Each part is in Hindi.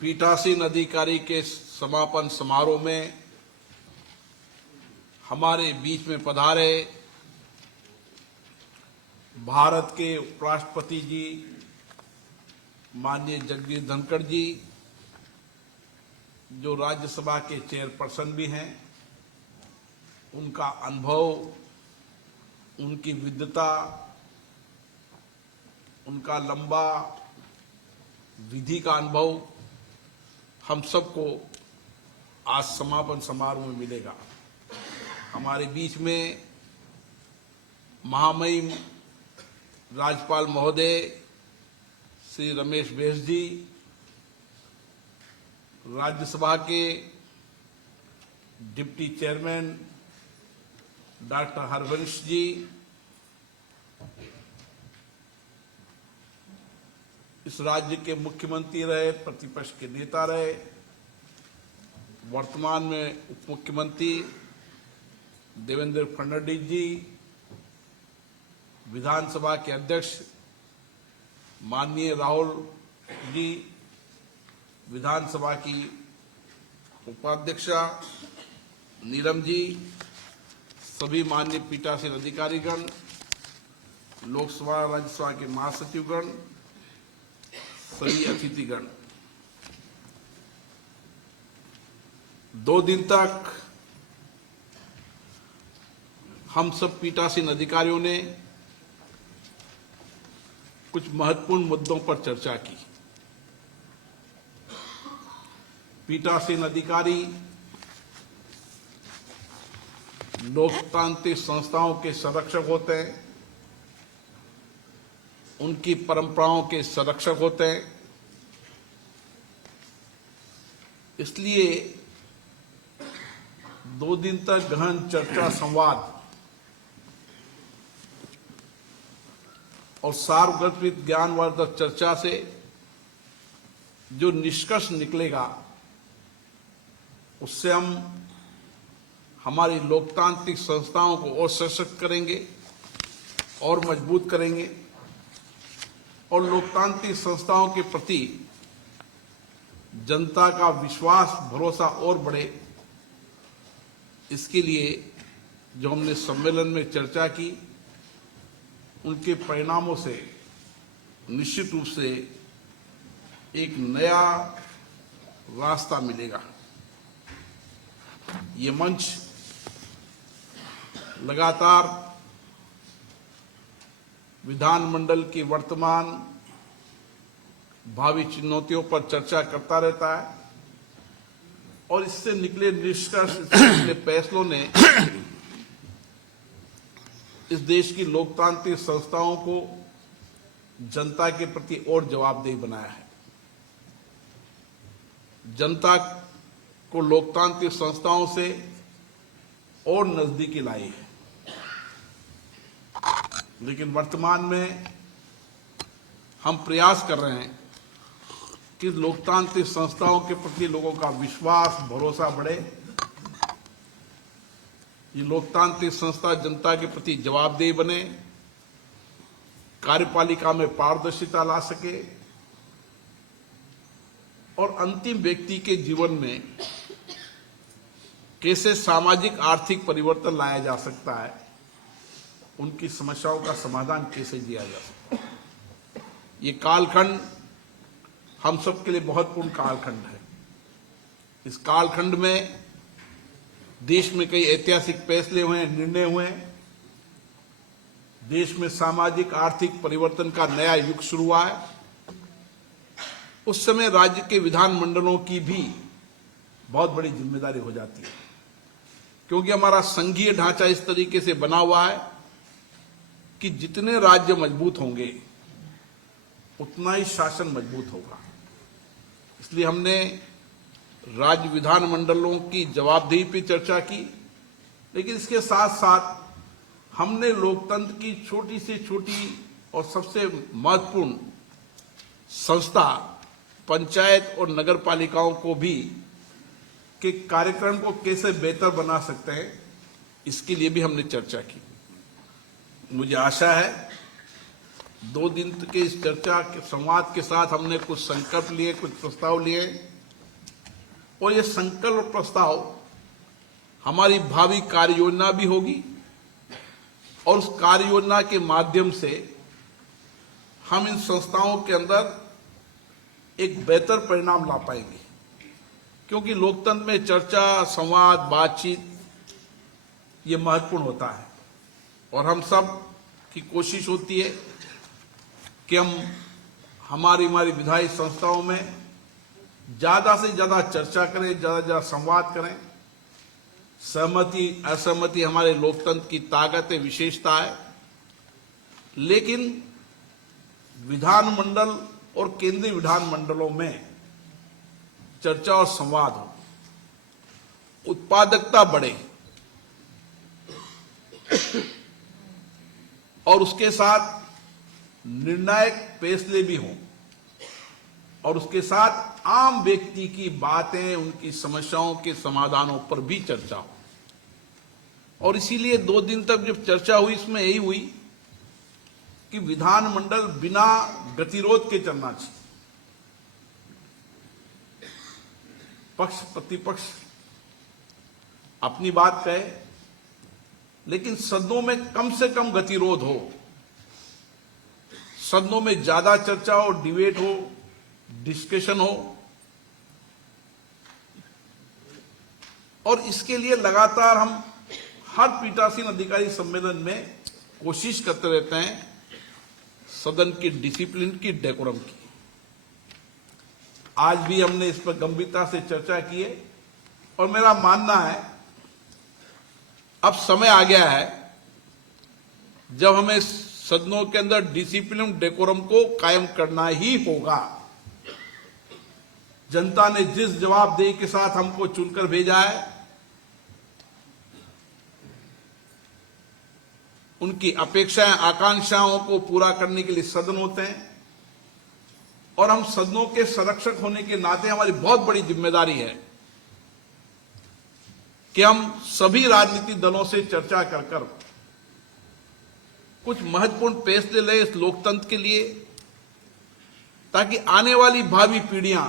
पीठासीन अधिकारी के समापन समारोह में हमारे बीच में पधारे भारत के उपराष्ट्रपति जी माननीय जगदीप धनखड़ जी, जो राज्यसभा के चेयरपर्सन भी हैं, उनका अनुभव, उनकी विद्वता, उनका लंबा विधि का अनुभव हम सबको आज समापन समारोह में मिलेगा। हमारे बीच में महामहिम राज्यपाल महोदय श्री रमेश बैस जी, राज्यसभा के डिप्टी चेयरमैन डॉक्टर हरवंश जी, इस राज्य के मुख्यमंत्री रहे, प्रतिपक्ष के नेता रहे, वर्तमान में उप मुख्यमंत्री देवेंद्र फडणवीस जी, विधानसभा के अध्यक्ष माननीय राहुल जी, विधानसभा की उपाध्यक्षा नीलम जी, सभी माननीय पीठासीन अधिकारीगण, लोकसभा राज्यसभा के महासचिवगण, सभी अतिथिगण, 2 दिन तक हम सब पीठासीन अधिकारियों ने कुछ महत्वपूर्ण मुद्दों पर चर्चा की। पीठासीन अधिकारी लोकतांत्रिक संस्थाओं के संरक्षक होते हैं, उनकी परंपराओं के संरक्षक होते हैं। इसलिए 2 दिन तक गहन चर्चा, संवाद और सार्वगर्भित ज्ञानवर्धक चर्चा से जो निष्कर्ष निकलेगा, उससे हम हमारी लोकतांत्रिक संस्थाओं को और सशक्त करेंगे और मजबूत करेंगे और लोकतांत्रिक संस्थाओं के प्रति जनता का विश्वास, भरोसा और बढ़े। इसके लिए जो हमने सम्मेलन में चर्चा की, उनके परिणामों से निश्चित रूप से एक नया रास्ता मिलेगा। ये मंच लगातार विधानमंडल की वर्तमान भावी चुनौतियों पर चर्चा करता रहता है और इससे निकले निष्कर्ष, इससे निकले फैसलों ने इस देश की लोकतांत्रिक संस्थाओं को जनता के प्रति और जवाबदेही बनाया है। जनता को लोकतांत्रिक संस्थाओं से और नजदीकी लाई है। लेकिन वर्तमान में हम प्रयास कर रहे हैं कि लोकतांत्रिक संस्थाओं के प्रति लोगों का विश्वास, भरोसा बढ़े। ये लोकतांत्रिक संस्था जनता के प्रति जवाबदेही बने, कार्यपालिका में पारदर्शिता ला सके और अंतिम व्यक्ति के जीवन में कैसे सामाजिक आर्थिक परिवर्तन लाया जा सकता है, उनकी समस्याओं का समाधान कैसे दिया जा सकता है। ये कालखंड हम सब के लिए बहुत पूर्ण कालखंड है। इस कालखंड में देश में कई ऐतिहासिक फैसले हुए, निर्णय हुए। देश में सामाजिक आर्थिक परिवर्तन का नया युग शुरू हुआ है। उस समय राज्य के विधानमंडलों की भी बहुत बड़ी जिम्मेदारी हो जाती है, क्योंकि हमारा संघीय ढांचा इस तरीके से बना हुआ है कि जितने राज्य मजबूत होंगे उतना ही शासन मजबूत होगा। इसलिए हमने राज्य विधानमंडलों की जवाबदेही पर चर्चा की, लेकिन इसके साथ साथ हमने लोकतंत्र की छोटी से छोटी और सबसे महत्वपूर्ण संस्था पंचायत और नगर पालिकाओं को भी के कार्यक्रम को कैसे बेहतर बना सकते हैं, इसके लिए भी हमने चर्चा की। मुझे आशा है 2 दिन के इस चर्चा के संवाद के साथ हमने कुछ संकल्प लिए, कुछ प्रस्ताव लिए और ये संकल्प प्रस्ताव हमारी भावी कार्य योजना भी होगी और उस कार्य योजना के माध्यम से हम इन संस्थाओं के अंदर एक बेहतर परिणाम ला पाएंगे, क्योंकि लोकतंत्र में चर्चा, संवाद, बातचीत ये महत्वपूर्ण होता है और हम सब की कोशिश होती है कि हम हमारी विधायी संस्थाओं में ज्यादा से ज्यादा चर्चा करें, ज्यादा से ज्यादा संवाद करें। सहमति असहमति हमारे लोकतंत्र की ताकत है, विशेषता है, लेकिन विधानमंडल और केंद्रीय विधानमंडलों में चर्चा और संवाद हो, उत्पादकता बढ़े और उसके साथ निर्णायक फैसले भी हों और उसके साथ आम व्यक्ति की बातें, उनकी समस्याओं के समाधानों पर भी चर्चा हो। और इसीलिए 2 दिन तक जब चर्चा हुई, इसमें यही हुई कि विधानमंडल बिना गतिरोध के चलना चाहिए। पक्ष प्रतिपक्ष अपनी बात कहे, लेकिन सदनों में कम से कम गतिरोध हो, सदनों में ज्यादा चर्चा हो, डिबेट हो, डिस्कशन हो। और इसके लिए लगातार हम हर पीठासीन अधिकारी सम्मेलन में कोशिश करते रहते हैं सदन की डिसिप्लिन की, डेकोरम की। आज भी हमने इस पर गंभीरता से चर्चा की है और मेरा मानना है अब समय आ गया है जब हमें सदनों के अंदर डिसिप्लिन, डेकोरम को कायम करना ही होगा। जनता ने जिस जवाबदेही के साथ हमको चुनकर भेजा है, उनकी अपेक्षाएं, आकांक्षाओं को पूरा करने के लिए सदन होते हैं और हम सदनों के संरक्षक होने के नाते हमारी बहुत बड़ी जिम्मेदारी है कि हम सभी राजनीतिक दलों से चर्चा कर कुछ महत्वपूर्ण फैसले लें इस लोकतंत्र के लिए, ताकि आने वाली भावी पीढ़ियां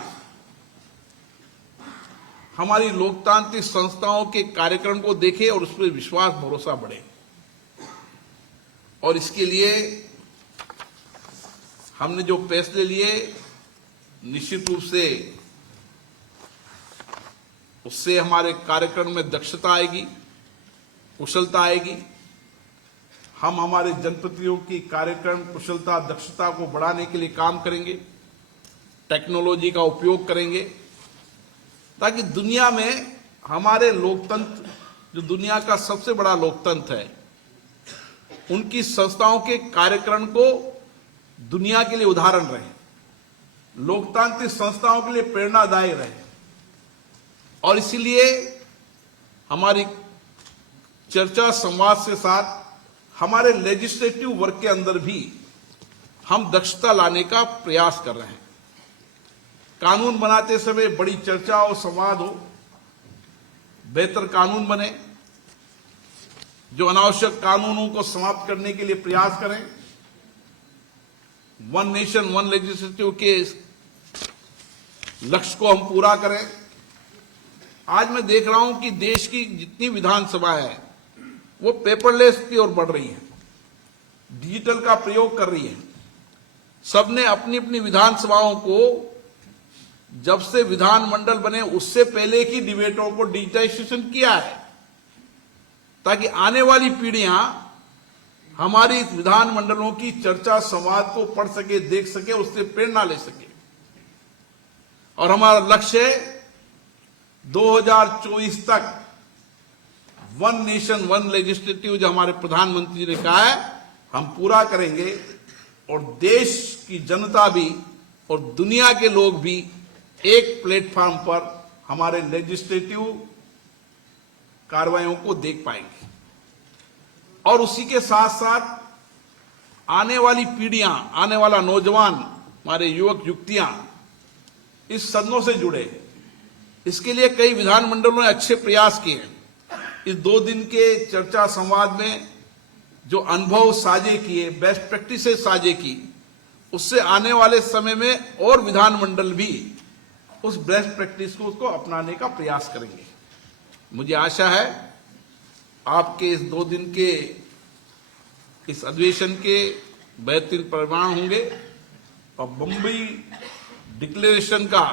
हमारी लोकतांत्रिक संस्थाओं के कार्यक्रम को देखें और उस पर विश्वास, भरोसा बढ़े। और इसके लिए हमने जो फैसले लिए, निश्चित रूप से उससे हमारे कार्यक्रम में दक्षता आएगी, कुशलता आएगी। हम हमारे जनप्रतिनिधियों की कार्यक्रम कुशलता, दक्षता को बढ़ाने के लिए काम करेंगे, टेक्नोलॉजी का उपयोग करेंगे, ताकि दुनिया में हमारे लोकतंत्र, जो दुनिया का सबसे बड़ा लोकतंत्र है, उनकी संस्थाओं के कार्यक्रम को दुनिया के लिए उदाहरण रहे, लोकतांत्रिक संस्थाओं के लिए प्रेरणादायी रहे। और इसलिए हमारी चर्चा, संवाद से साथ हमारे लेजिस्लेटिव वर्क के अंदर भी हम दक्षता लाने का प्रयास कर रहे हैं। कानून बनाते समय बड़ी चर्चा और संवाद हो, बेहतर कानून बने, जो अनावश्यक कानूनों को समाप्त करने के लिए प्रयास करें, वन नेशन वन लेजिस्लेटिव के लक्ष्य को हम पूरा करें। आज मैं देख रहा हूं कि देश की जितनी विधानसभा है वो पेपरलेस की ओर बढ़ रही है, डिजिटल का प्रयोग कर रही है। सबने अपनी अपनी विधानसभाओं को, जब से विधानमंडल बने उससे पहले की डिबेटों को डिजिटाइजेशन किया है, ताकि आने वाली पीढ़ियां हमारी विधानमंडलों की चर्चा, संवाद को पढ़ सके, देख सके, उससे प्रेरणा ले सके। और हमारा लक्ष्य है 2024 तक वन नेशन वन लेजिस्लेटिव, जो हमारे प्रधानमंत्री ने कहा है, हम पूरा करेंगे और देश की जनता भी और दुनिया के लोग भी एक प्लेटफॉर्म पर हमारे लेजिस्लेटिव कार्रवाइयों को देख पाएंगे। और उसी के साथ साथ आने वाली पीढ़ियां, आने वाला नौजवान, हमारे युवक युवतियां इस सदनों से जुड़े। इसके लिए कई विधानमंडलों ने अच्छे प्रयास किए। इस 2 दिन के चर्चा संवाद में जो अनुभव साझे किए, बेस्ट प्रैक्टिसेस साझे की, उससे आने वाले समय में और विधानमंडल भी उस बेस्ट प्रैक्टिस को उसको अपनाने का प्रयास करेंगे। मुझे आशा है आपके इस 2 दिन के इस अधिवेशन के बेहतरीन परिणाम होंगे और बम्बई डिक्लेरेशन का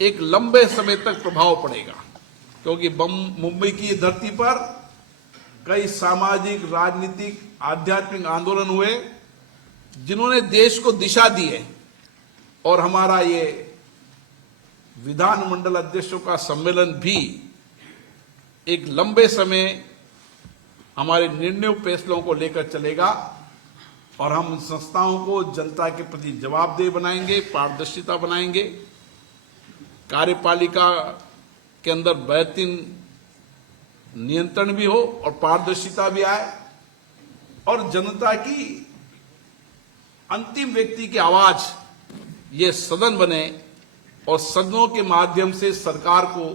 एक लंबे समय तक प्रभाव पड़ेगा, क्योंकि मुंबई की धरती पर कई सामाजिक, राजनीतिक, आध्यात्मिक आंदोलन हुए जिन्होंने देश को दिशा दी है। और हमारा ये विधानमंडल अध्यक्षों का सम्मेलन भी एक लंबे समय हमारे निर्णयों फैसलों को लेकर चलेगा और हम संस्थाओं को जनता के प्रति जवाबदेह बनाएंगे, पारदर्शिता बनाएंगे, कार्यपालिका के अंदर बेहतरीन नियंत्रण भी हो और पारदर्शिता भी आए और जनता की अंतिम व्यक्ति की आवाज ये सदन बने और सदनों के माध्यम से सरकार को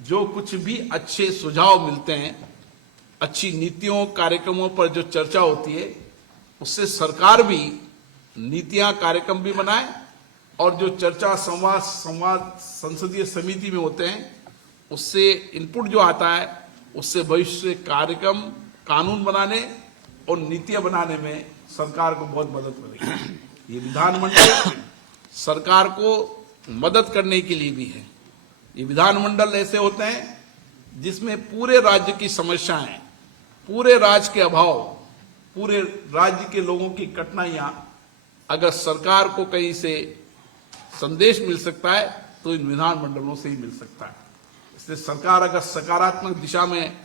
जो कुछ भी अच्छे सुझाव मिलते हैं, अच्छी नीतियों, कार्यक्रमों पर जो चर्चा होती है, उससे सरकार भी नीतियां, कार्यक्रम भी बनाए और जो चर्चा, संवाद संसदीय समिति में होते हैं, उससे इनपुट जो आता है, उससे भविष्य कार्यक्रम, कानून बनाने और नीतियां बनाने में सरकार को बहुत मदद मिलेगी। ये विधानमंडल सरकार को मदद करने के लिए भी है। ये विधानमंडल ऐसे होते हैं जिसमें पूरे राज्य की समस्याएं, पूरे राज्य के अभाव, पूरे राज्य के लोगों की कठिनाइयां अगर सरकार को कहीं से संदेश मिल सकता है तो इन विधानमंडलों से ही मिल सकता है। इसलिए सरकार अगर सकारात्मक दिशा में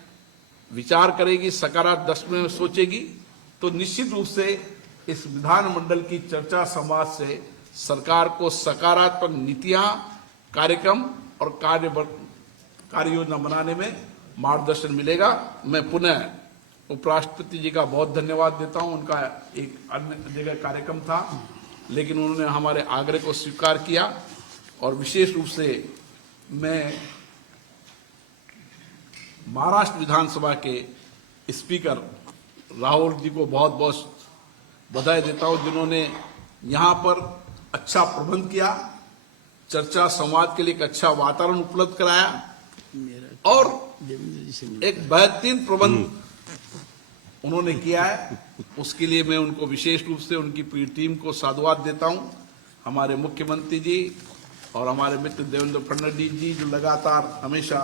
विचार करेगी, सकारात्मक दृष्टि में सोचेगी, तो निश्चित रूप से इस विधानमंडल की चर्चा, संवाद से सरकार को सकारात्मक नीतियां, कार्यक्रम और कार्य योजना बनाने में मार्गदर्शन मिलेगा। मैं पुनः उपराष्ट्रपति जी का बहुत धन्यवाद देता हूं। उनका एक अन्य जगह कार्यक्रम था, लेकिन उन्होंने हमारे आग्रह को स्वीकार किया और विशेष रूप से मैं महाराष्ट्र विधानसभा के स्पीकर राहुल जी को बहुत बहुत बधाई देता हूं, जिन्होंने यहां पर अच्छा प्रबंध किया, चर्चा संवाद के लिए एक अच्छा वातावरण उपलब्ध कराया और एक बेहतरीन प्रबंध उन्होंने किया है। उसके लिए मैं उनको विशेष रूप से उनकी पूरी टीम को साधुवाद देता हूं। हमारे मुख्यमंत्री जी और हमारे मित्र देवेंद्र फडणवीस जी, जो लगातार हमेशा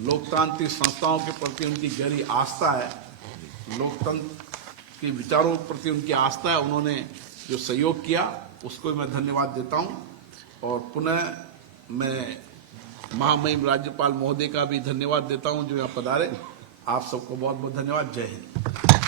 लोकतांत्रिक संस्थाओं के प्रति उनकी गहरी आस्था है, लोकतंत्र के विचारों के प्रति उनकी आस्था है, उन्होंने जो सहयोग किया उसको मैं धन्यवाद देता हूं। और पुनः मैं महामहिम राज्यपाल महोदय का भी धन्यवाद देता हूं जो यहाँ पधारे। आप सबको बहुत बहुत धन्यवाद। जय हिंद।